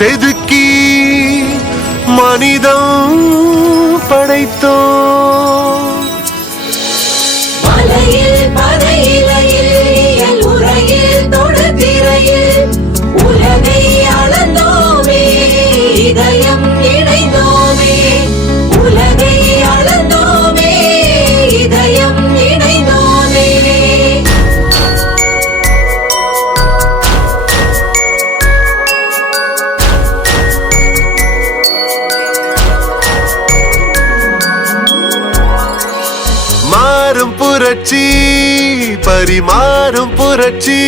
செதுக்கி மனிதம் படைத்தோம். புரட்சி. பரிமாறும் புரட்சி.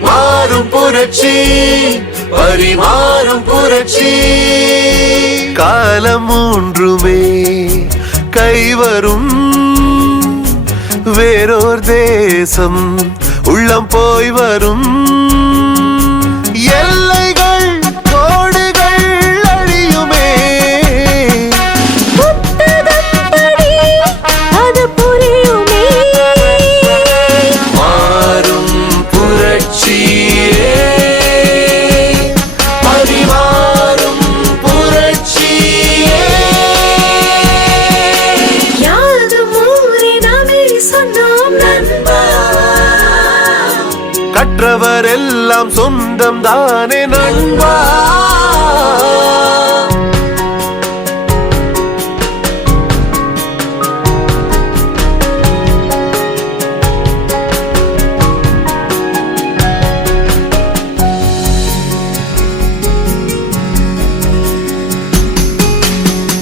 மாறும் புரட்சி. பரிமாறும் புரட்சி. காலம் ஒன்றுமே கைவரும் வேறோர் தேசம் உள்ளம் போய் வரும். கற்றவர் எல்லாம் சொந்தம் தானே நண்பா?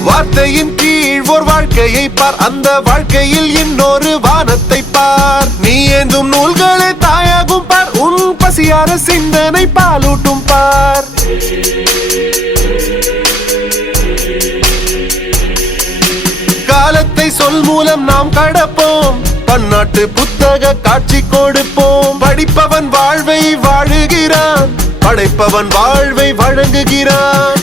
வார்த்தையின் கீழ் ஒரு வாழ்க்கையை பார். அந்த வாழ்க்கையில் இன்னொரு வானத்தை பார். நீ ஏந்தும் சிந்தனை பாலூட்டும் பார். காலத்தை சொல் மூலம் நாம் கடப்போம். பன்னாட்டு புத்தக காட்சி கொடுப்போம். படிப்பவன் வாழ்வை வாழுகிறான். படைப்பவன் வாழ்வை வழங்குகிறான்.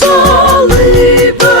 solid bird.